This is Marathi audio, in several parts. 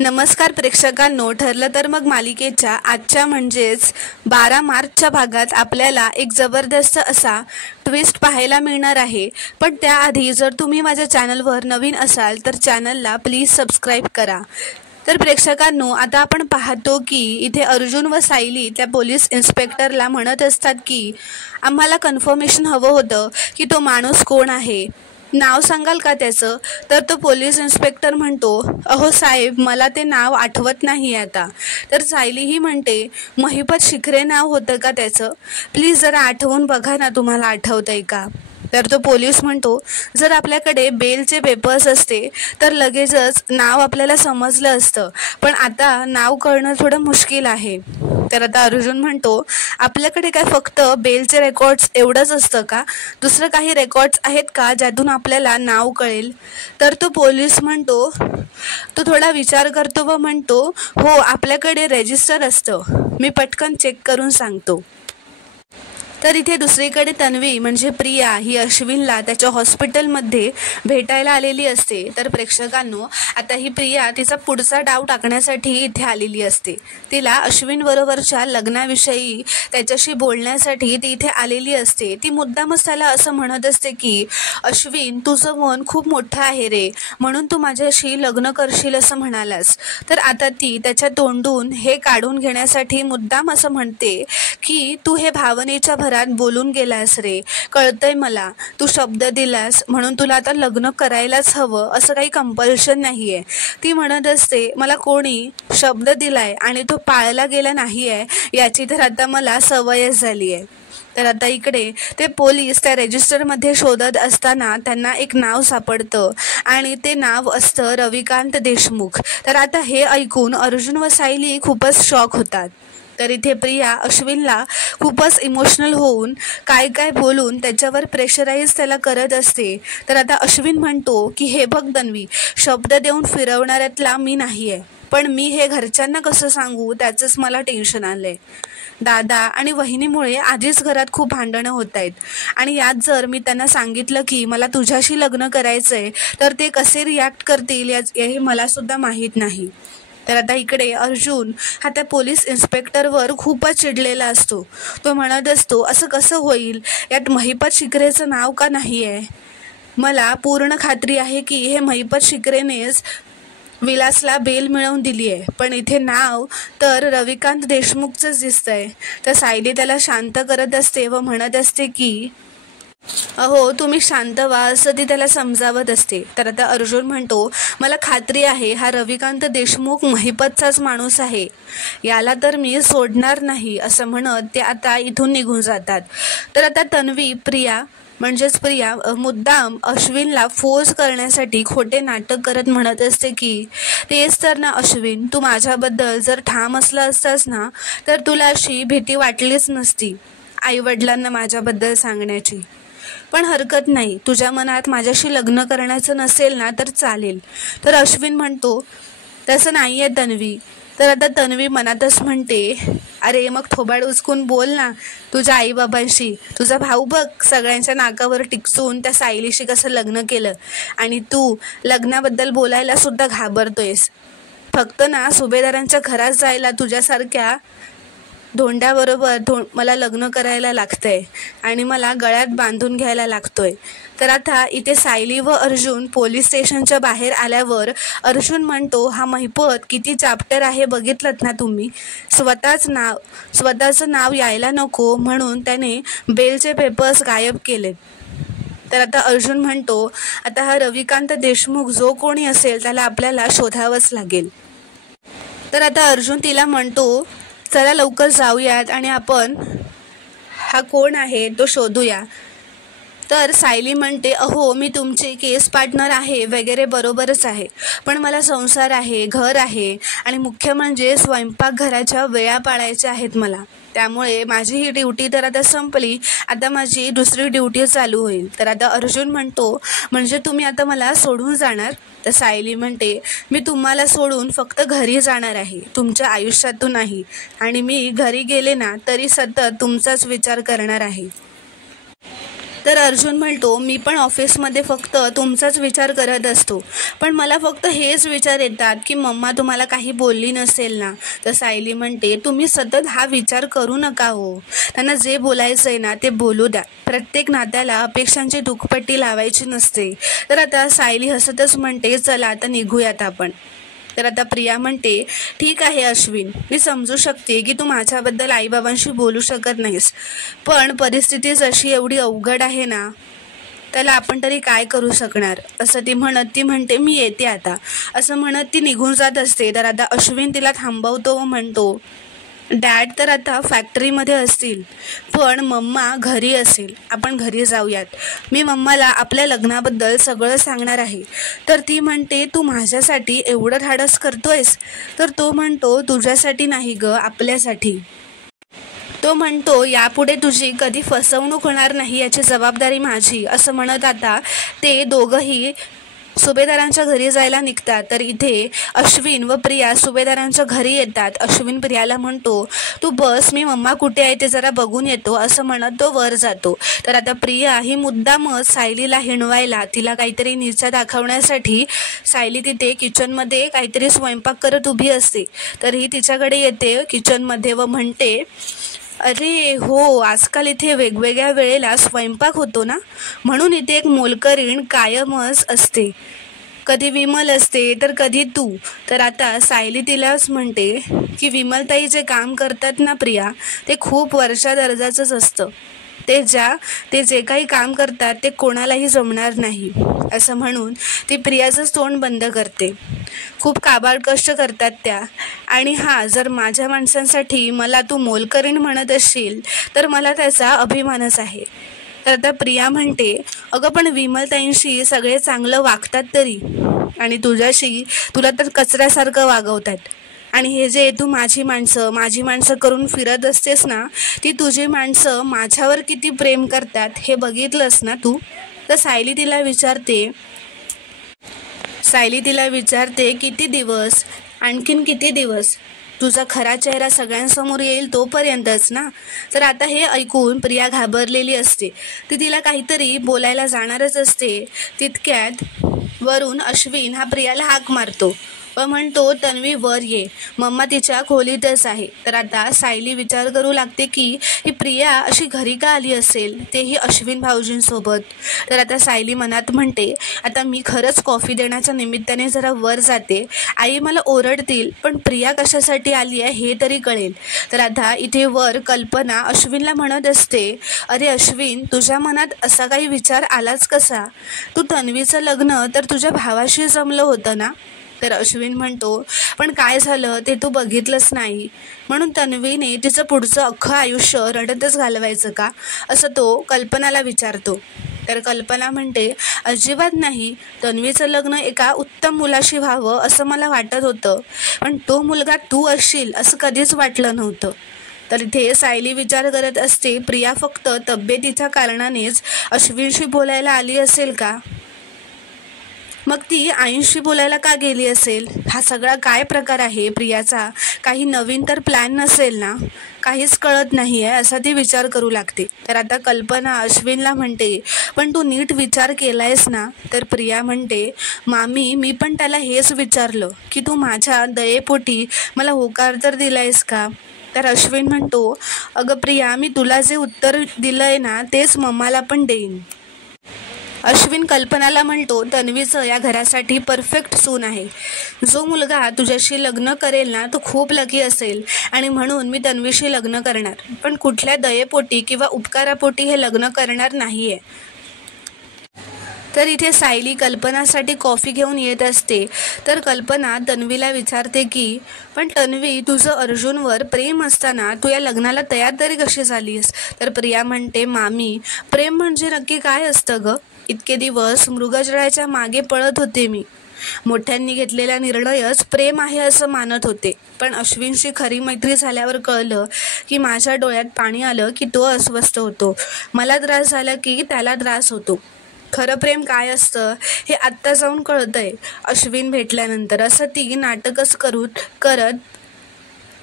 नमस्कार प्रेक्षकांनो, ठरलं तर मग मालिकेच्या आजच्या म्हणजेच 12 मार्चच्या भागात आपल्याला एक जबरदस्त असा ट्विस्ट पाहायला मिळणार आहे। पण त्याआधी जर तुम्ही माझ्या चॅनलवर नवीन असाल तर चॅनलला प्लीज सबस्क्राईब करा। तर प्रेक्षकांनो, आता आपण पाहतो की इथे अर्जुन व सायली त्या पोलीस इन्स्पेक्टरला म्हणत असतात की आम्हाला कन्फर्मेशन हवं होतं की तो माणूस कोण आहे, नाव सांगाल का त्याचं। तर तो पोलीस इन्स्पेक्टर म्हणतो, अहो साहेब, मला ते नाव आठवत नाही आता। तर सायली ही म्हणते, महिपत शिखरे नाव होतं का त्याचं, प्लीज जरा आठवून बघा ना, तुम्हाला आठवतंय का। तर तो पोलीस म्हणतो, जर आपल्याकडे बेलचे पेपर्स असते तर लगेचच नाव आपल्याला समजलं असतं, पण आता नाव कळणं थोडं मुश्किल आहे। तर आता अर्जुन म्हणतो, आपल्याकडे काय फक्त बेलचे रेकॉर्ड्स एवढंच असतं का, दुसरं काही रेकॉर्ड्स आहेत का ज्यातून आपल्याला नाव कळेल। तर तो पोलीस म्हणतो, तो थोडा विचार करतो व म्हणतो, हो आपल्याकडे रजिस्टर असतं, मी पटकन चेक करून सांगतो। तर इथे दुसरीकडे तन्वी म्हणजे प्रिया ही अश्विनला त्याच्या हॉस्पिटलमध्ये भेटायला आलेली असते। तर प्रेक्षकांनो, आता ही प्रिया तिचा पुढचा डाव टाकण्यासाठी इथे आलेली असते। तिला अश्विन बरोबरच्या लग्नाविषयी त्याच्याशी बोलण्यासाठी ती इथे आलेली असते। ती मुद्दामच त्याला असं म्हणत असते की अश्विन, तुझं मन खूप मोठं आहे रे, म्हणून तू माझ्याशी लग्न करशील असं म्हणालास। तर आता ती त्याच्या तोंडून हे काढून घेण्यासाठी मुद्दाम असं म्हणते की तू हे भावनेच्या भरात बोलून गेलास रे, कळतंय मला, तू शब्द दिलास म्हणून तुला आता लग्न करायलाच हवं, असं काही कंपल्शन नाहीये। ती म्हणत असते, मला कोणी शब्द दिलाय आणि तो पाळला गेला नाहीये याची तर आता मला सवयच झाली आहे। तर आता इकडे ते पोलीस त्या रजिस्टरमध्ये शोधत असताना त्यांना एक नाव सापडतं आणि ते नाव असतं रविकांत देशमुख। तर आता हे ऐकून अर्जुन व सायली खूपच शॉक होतात। तर इथे प्रिया अश्विनला खूपच इमोशनल होऊन काय काय बोलून त्याच्यावर प्रेशराईज त्याला करत असते। तर आता अश्विन म्हणतो की हे बघ तन्वी, शब्द देऊन फिरवणाऱ्यातला मी नाही आहे, पण मी हे घरच्यांना कसं सांगू त्याचंच मला टेन्शन आलंय। दादा आणि वहिनीमुळे आधीच घरात खूप भांडणं होत आहेत आणि यात जर मी त्यांना सांगितलं की मला तुझ्याशी लग्न करायचंय तर ते कसे रिॲक्ट करतील हे मला सुद्धा माहीत नाही। तर आता इकडे अर्जुन हा त्या पोलीस इन्स्पेक्टरवर खूपच चिडलेला असतो। तो म्हणत असतो, असं कसं होईल, यात महिपत शिखरेचं नाव का नाही आहे, मला पूर्ण खात्री आहे की हे महिपत शिखरेनेच विलासला बेल मिळवून दिली आहे, पण इथे नाव तर रविकांत देशमुखचंच दिसतंय। तर सायली त्याला शांत करत असते व म्हणत असते की अहो तुम्ही शांत व्हा, असं ती त्याला समजावत असते। तर आता अर्जुन म्हणतो, मला खात्री आहे हा रविकांत देशमुख महिपतचाच माणूस आहे, याला तर मी सोडणार नाही, असं म्हणत ते आता इथून निघून जातात। तर आता तन्वी प्रिया मुद्दाम अश्विनला फोर्स करण्यासाठी खोटे नाटक करत म्हणत असते की तेच तर ना अश्विन, तू माझ्याबद्दल जर ठाम असला असतास ना तर तुला अशी भीती वाटलीच नसती आईवडिलांना माझ्याबद्दल सांगण्याची। पण हरकत नाही, तुझ्या मनात माझ्याशी लग्न करण्याचं नसेल ना तर चालेल। तर अश्विन म्हणतो, तसं नाही आहे तन्वी। तर आता तन्वी मनातच म्हणते, अरे मग थोबाड उचकून बोल ना तुझ्या आईबाबांशी, तुझा भाऊ बघ सगळ्यांच्या नाकावर टिकसून त्या सायलीशी कसं लग्न केलं आणि तू लग्नाबद्दल बोलायला सुद्धा घाबरतोयस। फक्त ना सुभेदारांच्या घरात जायला तुझ्यासारख्या धोंड्याबरोबर मला लग्न करायला लागतंय आणि मला गळ्यात बांधून घ्यायला लागतोय। तर आता इथे सायली व अर्जुन पोलीस स्टेशनच्या बाहेर आल्यावर अर्जुन म्हणतो, हा महिपत किती चाप्टर आहे बघितलं ना तुम्ही, स्वतःचं नाव यायला नको म्हणून त्याने बेलचे पेपर्स गायब केलेत। तर आता अर्जुन म्हणतो, आता हा रविकांत देशमुख जो कोणी असेल त्याला आपल्याला शोधावंच लागेल। तर आता अर्जुन तिला म्हणतो, चला लवकर जाऊयात आणि आपण हा कोण आहे तो शोधूया। तर सायली म्हणते, अहो मी तुमची केस पार्टनर आहे वगैरे बरोबरच आहे, पण मला संसार आहे, घर आहे आणि मुख्य म्हणजे स्वयंपाकघराच्या वेळा पाळायच्या आहेत मला, त्यामुळे माझी ही ड्युटी तर आता संपली, आता माझी दुसरी ड्युटी चालू होईल। तर आता अर्जुन म्हणतो, म्हणजे तुम्ही आता मला सोडून जाणार। तर सायली म्हणते, मी तुम्हाला सोडून फक्त घरी जाणार आहे, तुमच्या आयुष्यातून नाही, आणि मी घरी गेले ना तरी सतत तुमचाच विचार करणार आहे। तर अर्जुन म्हणतो, मी पण ऑफिसमध्ये फक्त तुमचाच विचार करत असतो, पण मला फक्त हेच विचार येतात की मम्मा तुम्हाला काही बोलली नसेल ना. तर सायली म्हणते, तुम्ही सतत हा विचार करू नका हो, त्यांना जे बोलायचं आहे ना ते बोलू द्या. प्रत्येक नात्याला अपेक्षांची दुखपट्टी लावायची नसते. तर आता सायली हसतच म्हणते, चला आता निघूयात आपण. तर आता प्रिया म्हणते, ठीक आहे अश्विन, मी समजू शकते की तू माझ्याबद्दल आईबाबांशी बोलू शकत नाहीस, पण परिस्थितीच अशी एवढी अवघड आहे ना, त्याला आपण तरी काय करू शकणार. असं ती म्हणते, मी येते आता. असं म्हणत ती निघून जात असते. तर आता अश्विन तिला थांबवतो व म्हणतो, डॅड तर आता फॅक्टरीमध्ये असतील, पण मम्मा घरी असेल, आपण घरी जाऊयात. मी मम्माला आपल्या लग्नाबद्दल सगळं सांगणार आहे. तर ती म्हणते, तू माझ्यासाठी एवढं धाडस करतोयस. तर तो म्हणतो, तुझ्यासाठी नाही ग, आपल्यासाठी. तो म्हणतो, यापुढे तुझी कधी फसवणूक होणार नाही याची जबाबदारी माझी. असं म्हणत आता ते दोघंही सुभेदारांच्या घरी जायला निघतात. तर इथे अश्विन व प्रिया सुभेदारांच्या घरी येतात. अश्विन प्रियाला म्हणतो, तू बस, मी मम्मा कुठे आहे ते जरा बघून येतो. असं म्हणत तो वर जातो. तर आता प्रिया ही मुद्दामच सायलीला हिणवायला, तिला काहीतरी नीचा दाखवण्यासाठी सायली तिथे किचनमध्ये काहीतरी स्वयंपाक करत उभी असते. तर ही तिच्याकडे येते किचनमध्ये व म्हणते, अरे हो, आजकाल इथे वेगवेगळ्या वेळेला स्वयंपाक होतो ना, म्हणून इथे एक मोलकरीण कायमच असते. कधी विमल असते तर कधी तू. तर आता सायली तिलाच म्हणते की विमलताई जे काम करतात ना प्रिया, ते खूप वर्षा दर्जाचंच असतं. ते जे काही काम करतात ते कोणालाही जमणार नाही. असं म्हणून ती प्रियाचंच तोंड बंद करते. खूप काबाड कष्ट करतात त्या. आणि जर माझ्या माणसांसाठी मला तू मोलकरीण म्हणत असशील तर मला त्याचा अभिमानच आहे. तर आता प्रिया म्हणते, अगं पण विमलताईंशी सगळे चांगलं वागतात तरी, आणि तुला तर कचऱ्यासारखं वागवतात. आणि हे जे तू माझी माणसं करून फिरत असतेस ना, ती तुझी माणसं माझ्यावर किती प्रेम करतात हे बघितलंस ना तू. तर सायली तिला विचारते किती दिवस, आणखीन किती दिवस तुझा खरा चेहरा सगळ्यांसमोर येईल तोपर्यंतच ना. तर आता हे ऐकून प्रिया घाबरलेली असते. ती तिला काहीतरी बोलायला जाणारच असते. तितक्यात वरून अश्विन हा प्रियाला हाक मारतो व म्हणतो, तन्वी वर ये, मम्मा तिच्या खोलीतच आहे. तर आता सायली विचार करू लागते की ही प्रिया अशी घरी का आली असेल, तेही अश्विन भाऊजींसोबत. तर आता सायली मनात म्हणते, आता मी खरंच कॉफी देण्याच्या निमित्ताने जरा वर जाते, आई मला ओरडतील, पण प्रिया कशासाठी आली आहे हे तरी कळेल. तर आता इथे वर कल्पना अश्विनला म्हणत असते, अरे अश्विन, तुझ्या मनात असा काही विचार आलाच कसा? तू तन्वीचं लग्न तर तुझ्या भावाशी जमलं होतं ना. तर अश्विन म्हणतो, पण काय झालं ते तू बघितलंच नाही, म्हणून तन्वीने तिचं पुढचं अख्खं आयुष्य रडतच घालवायचं का, असं तो कल्पनाला विचारतो. तर कल्पना म्हणते, अजिबात नाही, तन्वीचं लग्न एका उत्तम मुलाशी व्हावं असं मला वाटत होतं, पण तो मुलगा तू असशील असं कधीच वाटलं नव्हतं. तर इथे सायली विचार करत असते, प्रिया फक्त तब्येतीच्या कारणानेच अश्विनशी बोलायला आली असेल का? मग ती आईंशी बोलायला का गेली असेल? हा सगळा काय प्रकार आहे प्रियाचा? काही नवीन तर प्लॅन नसेल ना? काहीच कळत नाही आहे असा ती विचार करू लागते. तर आता कल्पना अश्विनला म्हणते, पण तू नीट विचार केलायस ना? तर प्रिया म्हणते, मामी, मी पण त्याला हेच विचारलं की तू माझ्या दयेपोटी मला होकार तर दिलायस का? तर अश्विन म्हणतो, अगं प्रिया, मी तुला जे उत्तर दिलंय ना तेच मम्माला पण देईन. अश्विन कल्पनाला म्हणतो, तन्वीचं या घरासाठी परफेक्ट सून आहे. जो मुलगा तुझ्याशी लग्न करेल ना तो खूप लकी असेल, आणि म्हणून मी तन्वीशी लग्न करणार, पण कुठल्या दयेपोटी किंवा उपकारापोटी हे लग्न करणार नाहीये. तर इथे सायली कल्पनासाठी कॉफी घेऊन येत असते. तर कल्पना तन्वीला विचारते की, पण तन्वी, तुझं अर्जुनवर प्रेम असताना तू या लग्नाला तयार तरी कशी झालीस? तर प्रिया म्हणते, मामी, प्रेम म्हणजे नक्की काय असतं ग? इतके दिवस मृगजळाच्या मागे पळत होते मी. मोठ्यांनी घेतलेला निर्णयच प्रेम आहे असं मानत होते, पण अश्विनशी खरी मैत्री झाल्यावर कळलं की माझ्या डोळ्यात पाणी आलं की तो अस्वस्थ होतो, मला त्रास झाला की त्याला त्रास होतो. खरं प्रेम काय असतं हे आत्ता जाऊन कळतंय अश्विन भेटल्यानंतर, असं ती नाटकच करत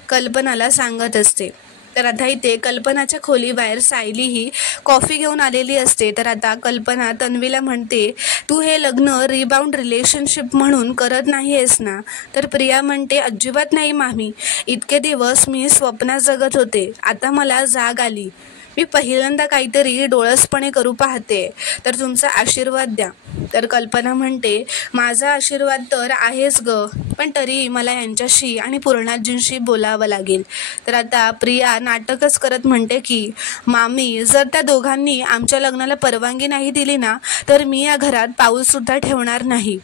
कल्पनाला सांगत असते. तर आता इथे कल्पनाच्या खोलीबाहेर सायली ही कॉफी घेऊन आलेली असते. तर आता कल्पना तन्वीला म्हणते, तू हे लग्न रिबाउंड रिलेशनशिप म्हणून करत नाही आहेस ना? तर प्रिया म्हणते, अजिबात नाही मामी, इतके दिवस मी स्वप्नात जगत होते, आता मला जाग आली, मी पहिल्यांदा काहीतरी डोळसपणे करू पाहते, तर तुमचा आशीर्वाद द्या. तर कल्पना म्हणते, माझा आशीर्वाद तर आहेच ग, पण तरी मला यांच्याशी आणि पूर्णाजींशी बोलावं लागेल. तर आता प्रिया नाटकच करत म्हणते की, मामी, जर त्या दोघांनी आमच्या लग्नाला परवानगी नाही दिली ना, तर मी या घरात पाऊलसुद्धा ठेवणार नाही.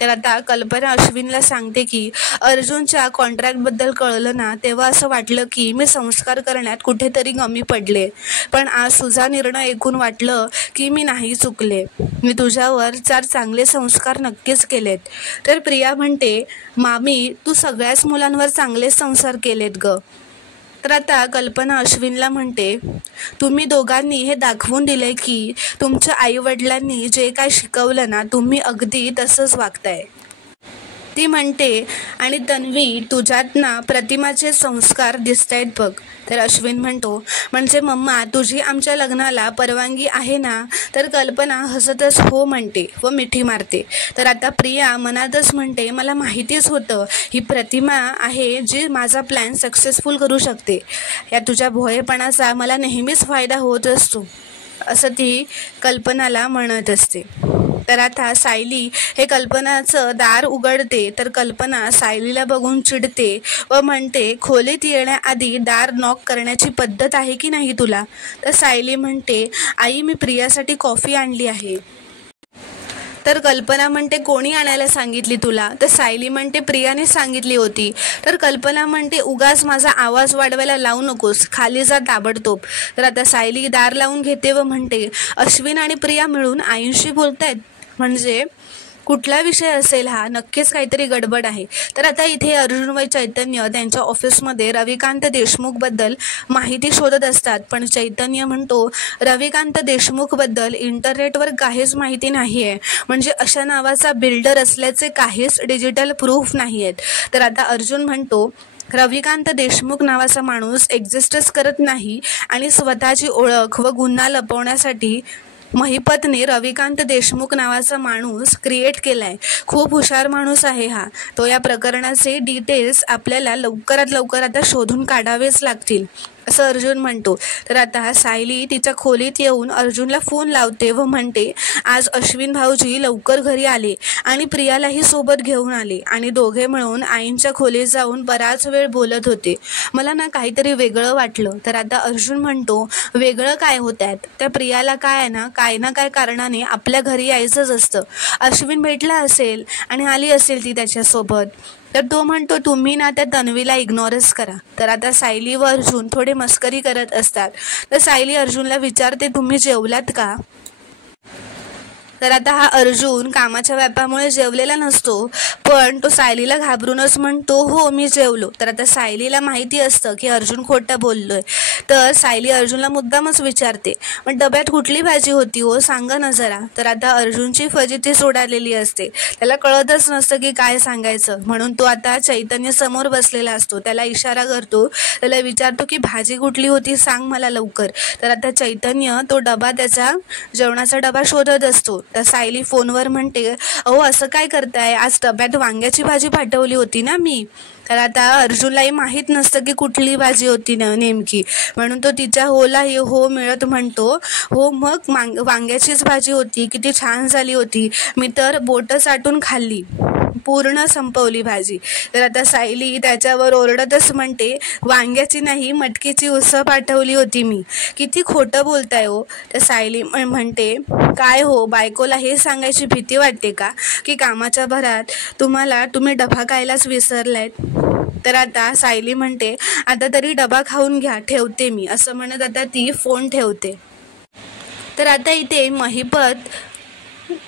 तर आता कल्पना अश्विनला सांगते की, अर्जुनच्या कॉन्ट्रॅक्टबद्दल कळलं ना, तेव्हा असं वाटलं की मी संस्कार करण्यात कुठेतरी कमी पडले, पण आज तुझा निर्णय ऐकून वाटलं की मी नाही चुकले, मी तुझ्यावर 4 चांगले संस्कार नक्कीच केलेत. तर प्रिया म्हणते, मामी, तू सगळ्याच मुलांवर चांगले संस्कार केलेत ग. तर आता कल्पना अश्विनला म्हणते, तुम्ही दोघांनी हे दाखवून दिले की तुमच्या आईवडिलांनी जे काय शिकवलं ना, तुम्ही अगदी तसंच वागताय. ती म्हणते, आणि तन्वी, तुझ्यात ना प्रतिमाचे संस्कार दिसतायत बघ. तर अश्विन म्हणतो, म्हणजे मम्मा, तुझी आमच्या लग्नाला परवानगी आहे ना? तर कल्पना हसतच हो म्हणते व मिठी मारते. तर आता प्रिया मनातच म्हणते, मला माहितीच होतं ही प्रतिमा आहे जी माझा प्लॅन सक्सेसफुल करू शकते, या तुझ्या भोळेपणाचा मला नेहमीच फायदा होत असतो, असं ती कल्पनाला म्हणत असते. तर आता सायली हे कल्पनाचं दार उघडते. तर कल्पना सायलीला बघून चिडते व म्हणते, खोलीत येण्याआधी दार नॉक करण्याची पद्धत आहे की नाही तुला? तर सायली म्हणते, आई, मी प्रियासाठी कॉफी आणली आहे. तर कल्पना म्हणते, कोणी आणायला सांगितली तुला? तर सायली म्हणते, प्रियाने सांगितली होती. तर कल्पना म्हणते, उगाच माझा आवाज वाढवायला लावू नकोस, खाली जा ताबडतोब. तर आता सायली दार लावून घेते व म्हणते, अश्विन आणि प्रिया मिळून आईंशी बोलतायत, म्हणजे कुठला विषय असेल हा? नक्कीच काहीतरी गडबड आहे. तर आता इथे अर्जुन व चैतन्य त्यांच्या ऑफिसमध्ये रविकांत देशमुखबद्दल माहिती शोधत असतात, पण चैतन्य म्हणतो, रविकांत देशमुखबद्दल इंटरनेटवर काहीच माहिती नाही आहे, म्हणजे अशा नावाचा बिल्डर असल्याचे काहीच डिजिटल प्रूफ नाही आहेत. तर आता अर्जुन म्हणतो, रविकांत देशमुख नावाचा माणूस एक्झिस्टच करत नाही आणि स्वतःची ओळख व गुन्हा लपवण्यासाठी महिपतने रविकांत देशमुख नावाचा माणूस क्रिएट केलाय. खूप हुशार माणूस आहे हा. तो या प्रकरणाचे डिटेल्स आपल्याला लवकरात लवकर आता शोधून काढावेच लागतील, असं अर्जुन म्हणतो. तर आता सायली तिच्या खोलीत येऊन अर्जुनला फोन लावते व म्हणते, आज अश्विन भाऊजी लवकर घरी आले आणि प्रियालाही सोबत घेऊन आले आणि दोघे मिळून आईंच्या खोलीत जाऊन बराच वेळ बोलत होते. मला ना काहीतरी वेगळं वाटलं. तर आता अर्जुन म्हणतो, वेगळं काय होत्यात? त्या प्रियाला काय ना काय कारणाने आपल्या घरी यायचंच असतं. अश्विन भेटला असेल आणि आली असेल ती त्याच्यासोबत. तर तो म्हणतो, तुम्ही ना त्या तन्वीला इग्नोरच करा. तर आता सायली व अर्जुन थोडे मस्करी करत असतात. तर सायली अर्जुनला विचारते, तुम्ही जेवलात का? तर आता हा अर्जुन कामाच्या व्यापामुळे जेवलेला नसतो, पण तो सायलीला घाबरूनच म्हणतो, हो मी जेवलो. तर आता सायलीला माहिती असतं की अर्जुन खोटं बोललोय. तर सायली अर्जुनला मुद्दामच विचारते, पण डब्यात कुठली भाजी होती हो, सांगा ना जरा. तर आता अर्जुनची फजिती उडालेली असते, त्याला कळतच नसतं की काय सांगायचं, म्हणून तो आता चैतन्य समोर बसलेला असतो, त्याला इशारा करतो, त्याला विचारतो की भाजी कुठली होती, सांग मला लवकर. तर आता चैतन्य तो डबा, त्याचा जेवणाचा डबा शोधत असतो. तर सायली फोनवर म्हणते, अहो असं काय करताय, आज डब्यात वांग्याची भाजी पाठवली होती ना मी. तर आता अर्जुनलाही माहीत नसतं की कुठली भाजी होती नेमकी, म्हणून तो तिच्या होला हो मिळत म्हणतो, हो मग वांग्याचीच भाजी होती, किती छान झाली होती, मी तर बोटं चाटून खाल्ली, पूर्ण संपवली भाजी. तर आता सायली त्याच्यावर ओरडतच म्हणते, वांग्याची नाही मटकीची उसळ पाठवली होती मी, किती खोटं बोलताय हो. तर सायली म्हणते, काय हो, बायकोला हे सांगायची भीती वाटते का की कामाच्या भरात तुम्ही डबा खायलाच विसरलायत. तर आता सायली म्हणते, आता तरी डबा खाऊन घ्या, ठेवते मी, असं म्हणत आता ती फोन ठेवते. तर आता इथे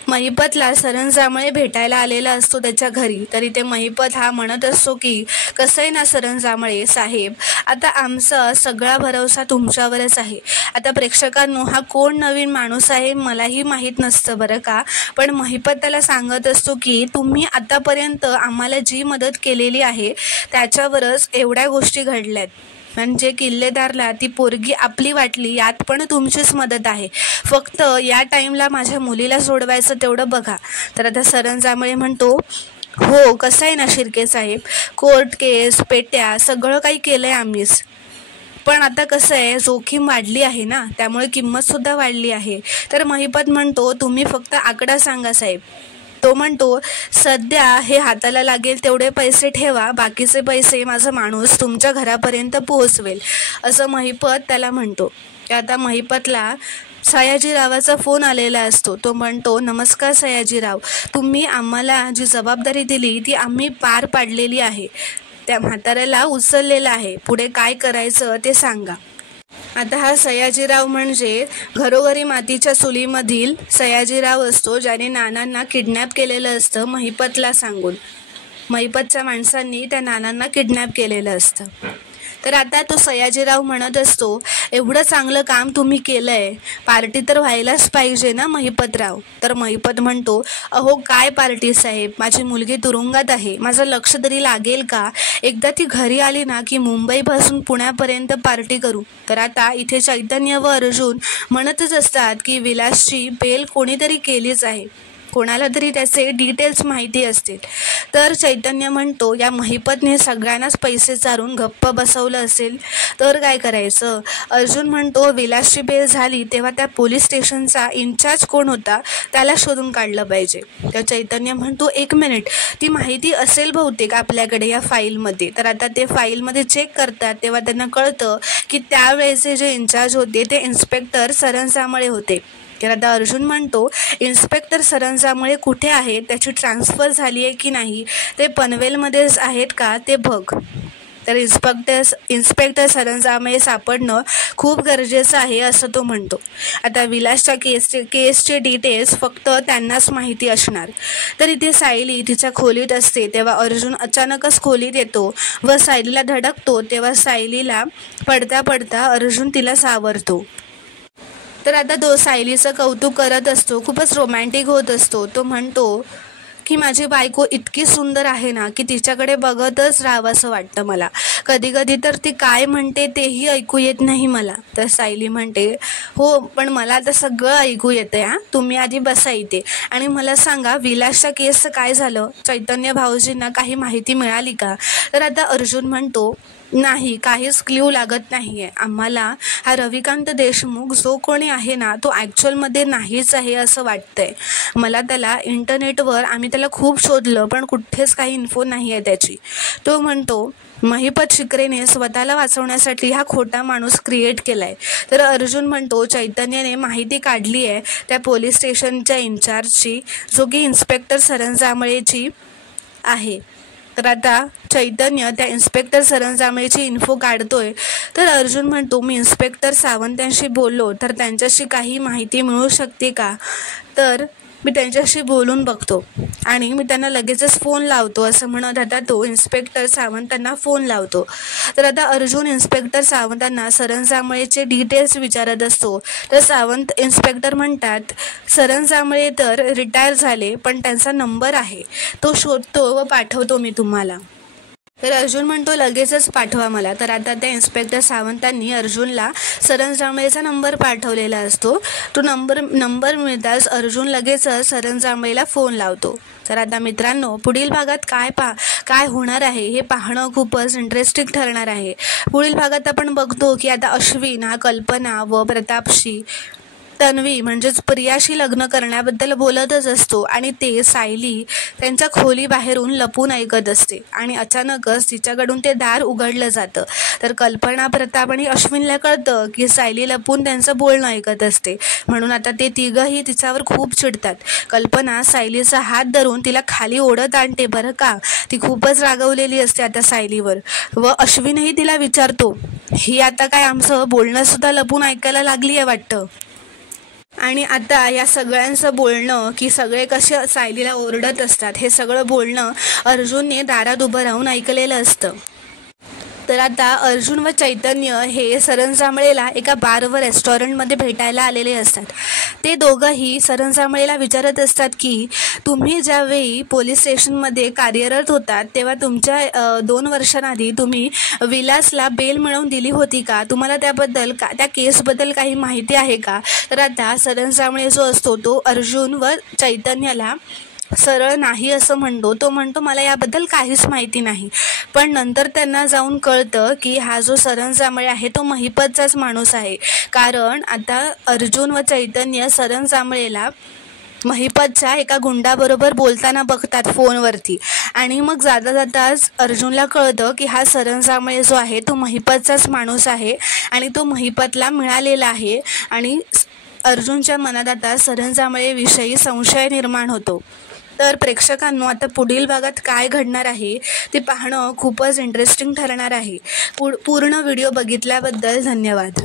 महिपतला सरंजामळे भेटायला आलेला असतो त्याच्या घरी. तर इथे महिपत हा म्हणत असतो की, कसं आहे ना सरंजामळे साहेब, आता आमचा सगळा भरवसा तुमच्यावरच आहे. आता प्रेक्षकांनो, हा कोण नवीन माणूस आहे मलाही माहीत नसतं बरं का, पण महिपत त्याला सांगत असतो की तुम्ही आतापर्यंत आम्हाला जी मदत केलेली आहे त्याच्यावरच एवढ्या गोष्टी घडल्यात. म्हणजे किल्लेदारला ती पोरगी आपली वाटली यात पण तुमचीच मदत आहे. फक्त या टाईमला माझ्या मुलीला सोडवायचं तेवढं बघा. तर आता सरंजामळे म्हणतो, हो कसं आहे ना शिर्के साहेब, कोर्ट केस पेट्या सगळं काही केलं आहे आम्हीच, पण आता कसं आहे जोखीम वाढली आहे ना, त्यामुळे किंमतसुद्धा वाढली आहे. तर महिपत म्हणतो, तुम्ही फक्त आकडा सांगा साहेब. तो म्हणतो, सध्या हे हाताला लागेल तेवढे पैसे ठेवा, बाकीचे पैसे माझा माणूस तुमच्या घरापर्यंत पोहोचवेल, असं महिपत त्याला म्हणतो. आता महिपतला सयाजीरावाचा फोन आलेला असतो. तो म्हणतो, नमस्कार सयाजीराव, तुम्ही आम्हाला जी जबाबदारी दिली ती आम्ही पार पाडलेली आहे. त्या म्हाताऱ्याला उचललेलं आहे, पुढे काय करायचं ते सांगा. आता हा सयाजीराव म्हणजे घरोघरी मातीच्या चुलीमधील सयाजीराव असतो, ज्याने नानांना किडनॅप केलेलं असतं महिपतला सांगून. महिपतच्या माणसांनी त्या नानांना किडनॅप केलेलं असतं. तर आता तो सयाजीराव म्हणत असतो, एवढं चांगलं काम तुम्ही केलं आहे, पार्टी तर व्हायलाच पाहिजे ना महिपतराव. तर महिपत म्हणतो, अहो काय पार्टी साहेब, माझी मुलगी तुरुंगात आहे, माझं लक्ष तरी लागेल का? एकदा ती घरी आली ना की मुंबईपासून पुण्यापर्यंत पार्टी करू. तर आता इथे चैतन्य व अर्जुन म्हणतच असतात की विलासची बेल कोणीतरी केलीच आहे, कोणाला तरी त्याचे डिटेल्स माहिती असतील. तर चैतन्य म्हणतो, या महिपतने सगळ्यांनाच पैसे चारून गप्प बसवलं असेल तर काय करायचं. अर्जुन म्हणतो, विलासची बेल झाली तेव्हा त्या पोलीस स्टेशनचा इन्चार्ज कोण होता त्याला शोधून काढलं पाहिजे. तर चैतन्य म्हणतो, एक मिनिट, ती माहिती असेल बहुतेक आपल्याकडे या फाईलमध्ये. तर आता ते फाईलमध्ये चेक करतात तेव्हा त्यांना कळतं की त्यावेळेचे जे इन्चार्ज होते ते इन्स्पेक्टर सरंजामळे होते. तर आता अर्जुन म्हणतो, इन्स्पेक्टर सरंजामळे कुठे आहेत, त्याची ट्रान्सफर झाली आहे की नाही, ते पनवेलमध्येच आहेत का ते बघ. तर इन्स्पेक्टर सरंजामळे सापडणं खूप गरजेचं आहे असं तो म्हणतो. आता विलासच्या केसचे डिटेल्स फक्त त्यांनाच माहिती असणार. तर इथे सायली तिच्या खोलीत असते तेव्हा अर्जुन अचानकच खोलीत येतो व सायलीला धडकतो. तेव्हा सायलीला पडता पडता अर्जुन तिला सावरतो. तर आता तो सायलीचं कौतुक करत असतो, खूपच रोमॅन्टिक होत असतो. तो म्हणतो की माझी बायको इतकी सुंदर आहे ना की तिच्याकडे बघतच राहावंसं वाटतं मला. कधी कधी तर ती काय म्हणते तेही ऐकू येत नाही मला. तर सायली म्हणते, हो पण मला आता सगळं ऐकू येतं आहे. तुम्ही आधी बसा इथे आणि मला सांगा विलासच्या केसचं काय झालं, चैतन्य भाऊजींना काही माहिती मिळाली का. तर आता अर्जुन म्हणतो, नाही, काहीच क्ल्यू लागत नाही आहे आम्हाला. हा रविकांत देशमुख जो कोणी आहे ना तो ॲक्च्युअलमध्ये नाहीच आहे असं वाटतंय मला. त्याला इंटरनेटवर आम्ही त्याला खूप शोधलं पण कुठेच काही इन्फो नाही आहे त्याची. तो म्हणतो, महिपत शिकरेने स्वतःला वाचवण्यासाठी हा खोटा माणूस क्रिएट केला आहे. तर अर्जुन म्हणतो, चैतन्याने माहिती काढली आहे त्या पोलीस स्टेशनच्या इन्चार्जची, जो की इन्स्पेक्टर सरंजामळेची आहे. तर आता चैतन्य त्या इन्स्पेक्टर सरंजामळेची इन्फो काढतोय. तर अर्जुन म्हणतो, मी इन्स्पेक्टर सावंतांशी बोललो तर त्यांच्याशी काही माहिती मिळू शकते का. तर मी त्यांच्याशी बोलून बघतो आणि मी त्यांना लगेचच फोन लावतो असं म्हणत आता तो इन्स्पेक्टर सावंतांना फोन लावतो. तर आता अर्जुन इन्स्पेक्टर सावंतांना सरंजामळेचे डिटेल्स विचारत असतो. तर इन्स्पेक्टर म्हणतात, सरंजामळे तर रिटायर झाले पण त्यांचा नंबर आहे, तो शोधतो व पाठवतो मी तुम्हाला. तर अर्जुन म्हणतो, लगेचच पाठवा मला. तर आता त्या इन्स्पेक्टर सावंतांनी अर्जुनला सरंजामळेचा नंबर पाठवलेला असतो. तो नंबर मिळताच अर्जुन लगेचच सरंजामळेला फोन लावतो. तर आता मित्रांनो, पुढील भागात काय होणार आहे हे पाहणं खूपच इंटरेस्टिंग ठरणार आहे. पुढील भागात आपण बघतो की आता अश्विन हा कल्पना व प्रतापशी, तन्वी म्हणजेच प्रियाशी लग्न करण्याबद्दल बोलतच असतो आणि ते सायली त्यांच्या खोली बाहेरून लपून ऐकत असते आणि अचानकच तिच्याकडून ते दार उघडलं जातं. तर कल्पना, प्रताप आणि अश्विनला कळतं की सायली लपून त्यांचं बोलणं ऐकत असते, म्हणून आता ते तिघंही तिच्यावर खूप चिडतात. कल्पना सायलीचा हात धरून तिला खाली ओढत आणते बरं का, ती खूपच रागवलेली असते आता सायलीवर. व अश्विनही तिला विचारतो, ही आता काय आमचं बोलणं सुद्धा लपून ऐकायला लागली आहे वाटतं. आणि आता या सगळ्यांचं बोलणं की सगळे कसे सायलीला ओरडत असतात हे सगळं बोलणं अर्जुनने दारात उभं राहून ऐकलेलं असतं. तर आता अर्जुन व चैतन्य हे सरंजांबळेला एका बार व रेस्टॉरंटमध्ये भेटायला आलेले असतात. ते दोघंही सरंजांबळेला विचारत असतात की तुम्ही ज्यावेळी पोलीस स्टेशनमध्ये कार्यरत होतात तेव्हा तुमच्या 2 वर्षांआधी तुम्ही विलासला बेल मिळवून दिली होती का? तुम्हाला त्याबद्दल त्या केसबद्दल काही माहिती आहे का? तर आता सरंजांबळे जो असतो तो अर्जुन व चैतन्याला सरळ नाही असं म्हणतो. तो म्हणतो मला याबद्दल काहीच माहिती नाही. पण नंतर त्यांना जाऊन कळतं की हा जो सरंजांबळे आहे तो महिपतचाच माणूस आहे. कारण आता अर्जुन व चैतन्य सरंजांबळेला महिपतच्या एका गुंडाबरोबर बोलताना बघतात फोनवरती. आणि मग जाता जाताच अर्जुनला कळतं की हा सरंजांबळे जो आहे तो महिपतचाच माणूस आहे आणि तो महिपतला मिळालेला आहे. आणि अर्जुनच्या मनात आता सरंजांबळेविषयी संशय निर्माण होतो. तर प्रेक्षकांनो, आता पुढील भागात काय घडणार आहे ते पाहणं खूपच इंटरेस्टिंग ठरणार आहे. पूर्ण व्हिडिओ बघितल्याबद्दल धन्यवाद.